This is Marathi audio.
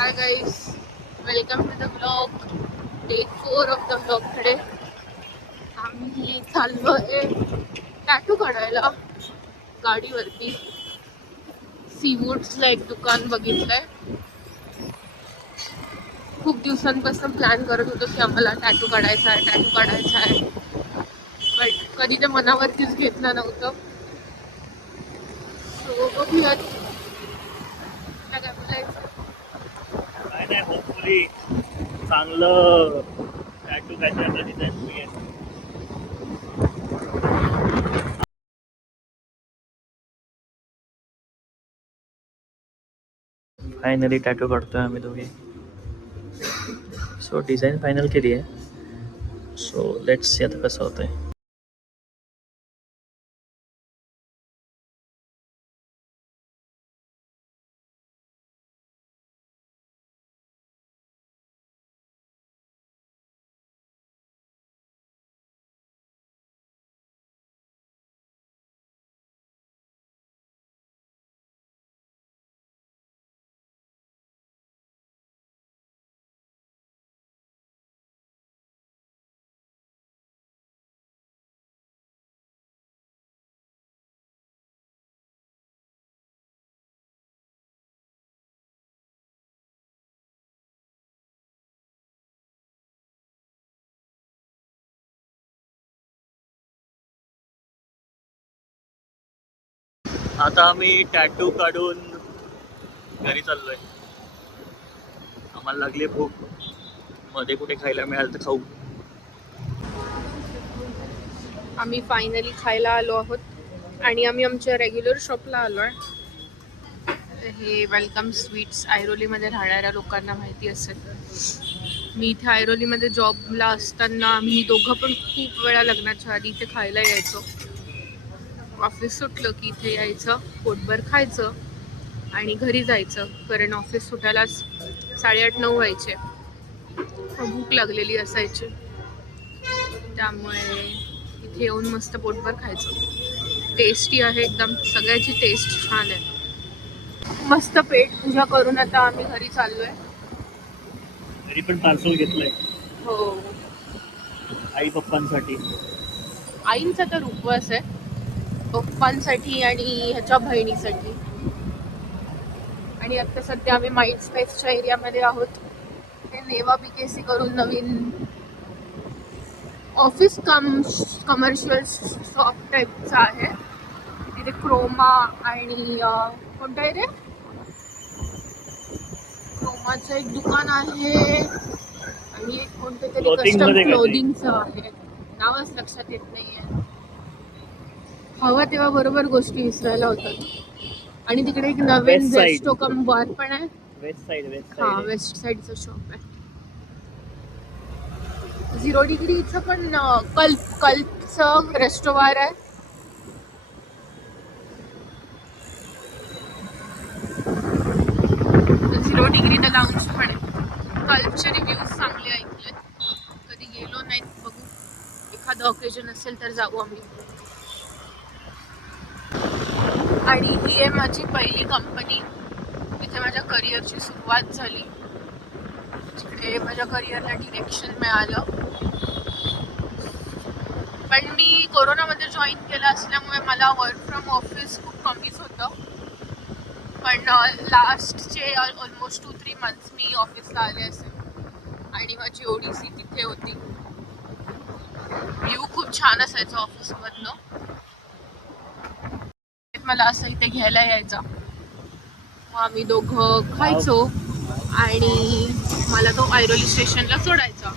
Hi guys, welcome to the vlog. Day 4 of the vlog today. आम्ही चाललोय टॅटू काढायला गाडीवरती. सीवूड्सला एक दुकान बघितलंय. खूप दिवसांपासून प्लॅन करत होतो की आम्हाला टॅटू काढायचा आहे. बट कधी ते मनावरतीच घेतलं नव्हतं. सो बघूयात काय बोलायचं. काय नाही, होपफुली चांगलं टॅटू काहीतरी आपल्या डिझाईन मिळेल. फायनली टॅटू काढतोय आम्ही दोघे. सो डिझाईन फायनल केली आहे. सो लेट्स सी आता कसं होतंय. आता आम्ही टॅटू काढून घरी चाललोय. आम्हाला लागली भूक. मध्ये कुठे खायला मिळालं तर खाऊ. आम्ही फायनली खायला आलो आहोत आणि आम्ही आमच्या रेग्युलर शॉपला आलो आहे. हे वेलकम स्वीट्स ऐरोलीमध्ये राहणाऱ्या लोकांना माहिती असेल. मी इथे ऐरोलीमध्ये जॉबला असताना आम्ही दोघं पण खूप वेळा लग्नाच्या आधी इथे खायला यायचो. ऑफिस सुटलं की इथे यायचं, पोटभर खायचं आणि घरी जायचं. कारण ऑफिस सुटायला 8:30-9 व्हायचे. भूक लागलेली असायची, त्यामुळे इथे येऊन मस्त पोटभर खायचं. टेस्टी आहे एकदम, सगळ्याची टेस्ट छान आहे. मस्त पेट पूजा करून आता आम्ही घरी चाललोय. घरी पण पार्सल घेतलंय. हो, आई पप्पांसाठी. आईंचा तर उपवास आहे, पप्पांसाठी आणि ह्याच्या बहिणीसाठी. आणि आता सध्या आम्ही माइंड स्पेसच्या एरियामध्ये आहोत. हे नेवा बीकेसी करून नवीन ऑफिस कमर्शियल शॉप टाईपचं आहे. तिथे क्रोमा आणि कोणतं आहे रे, क्रोमाचं एक दुकान आहे आणि एक कोणतं तरी कस्टम क्लोदिंगचं आहे. नावच लक्षात येत नाहीये. हवं तेव्हा बरोबर गोष्टी विसरायला होतात. आणि तिकडे एक नवीन रेस्टो कम बार पण आहे. वेस्ट साईडचं शॉप आहे. 0 डिग्रीचं पण कल्पचं रेस्टो बार आहे. झिरो डिग्री द लाऊंज पण आहे. कल्पचे रिव्ह्यूज चांगले ऐकले. कधी गेलो नाहीत, बघू एखादं ऑकेजन असेल तर जाऊ आम्ही. आणि ही आहे माझी पहिली कंपनी. इथे माझ्या करिअरची सुरुवात झाली. जिकडे माझ्या करिअरला डिरेक्शन मिळालं. पण मी कोरोनामध्ये जॉईन केलं असल्यामुळे मला वर्क फ्रॉम ऑफिस खूप कमीच होतं. पण लास्टचे ऑलमोस्ट 2-3 मंथ्स मी ऑफिसला आले असेल. आणि माझी ओडीसी तिथे होती. व्ह्यू खूप छान असायचं ऑफिसमधनं. मला असं इथे घ्यायला यायचा. मग आम्ही दोघं खायचो आणि मला तो ऐरोली स्टेशनला सोडायचा.